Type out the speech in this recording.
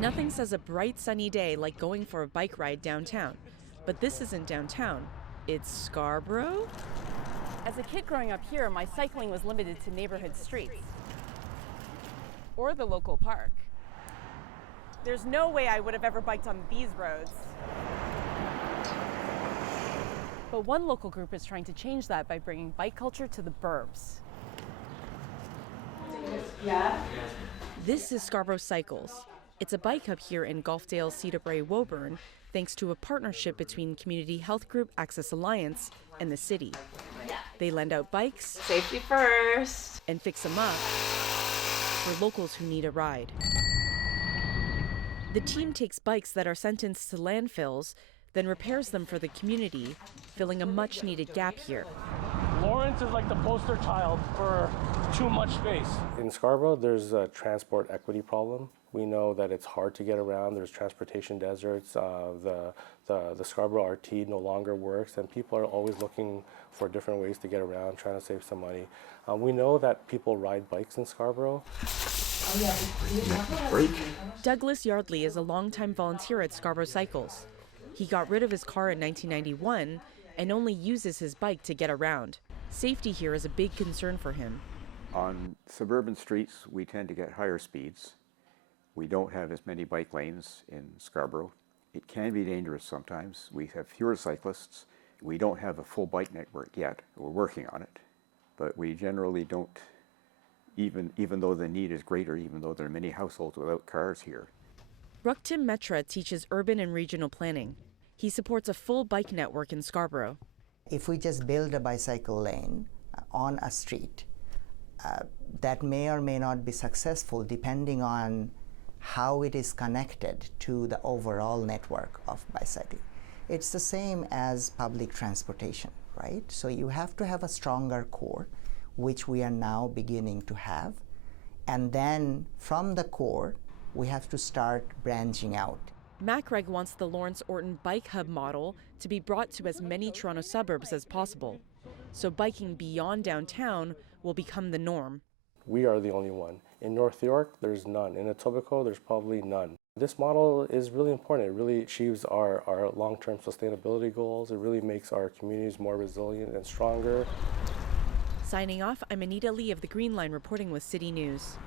Nothing says a bright sunny day like going for a bike ride downtown. But this isn't downtown, it's Scarborough? As a kid growing up here, my cycling was limited to neighborhood streets or the local park. There's no way I would have ever biked on these roads. But one local group is trying to change that by bringing bike culture to the burbs. Yeah. This is Scarborough Cycles. It's a bike hub here in Golfdale-Cedarbrae-Woburn, thanks to a partnership between community health group Access Alliance and the city. They lend out bikes, safety first, and fix them up for locals who need a ride. The team takes bikes that are sentenced to landfills, then repairs them for the community, filling a much-needed gap here. Lawrence is like the poster child for too much space. In Scarborough, there's a transport equity problem. We know that it's hard to get around. There's transportation deserts. The Scarborough RT no longer works, and people are always looking for different ways to get around, trying to save some money. We know that people ride bikes in Scarborough. Douglas Yardley is a longtime volunteer at Scarborough Cycles. He got rid of his car in 1991 and only uses his bike to get around. Safety here is a big concern for him. On suburban streets, we tend to get higher speeds. We don't have as many bike lanes in Scarborough. It can be dangerous sometimes. We have fewer cyclists. We don't have a full bike network yet. We're working on it. But we generally don't, even though the need is greater, even though there are many households without cars here. Rucktim Metra teaches urban and regional planning. He supports a full bike network in Scarborough. If we just build a bicycle lane on a street, that may or may not be successful depending on how it is connected to the overall network of bicycling. It's the same as public transportation, right? So you have to have a stronger core, which we are now beginning to have. And then from the core, we have to start branching out. MacReg wants the Lawrence Orton Bike Hub model to be brought to as many Toronto suburbs as possible. So biking beyond downtown will become the norm. We are the only one. In North York, there's none. In Etobicoke, there's probably none. This model is really important. It really achieves our long-term sustainability goals. It really makes our communities more resilient and stronger. Signing off, I'm Anita Lee of the Green Line reporting with City News.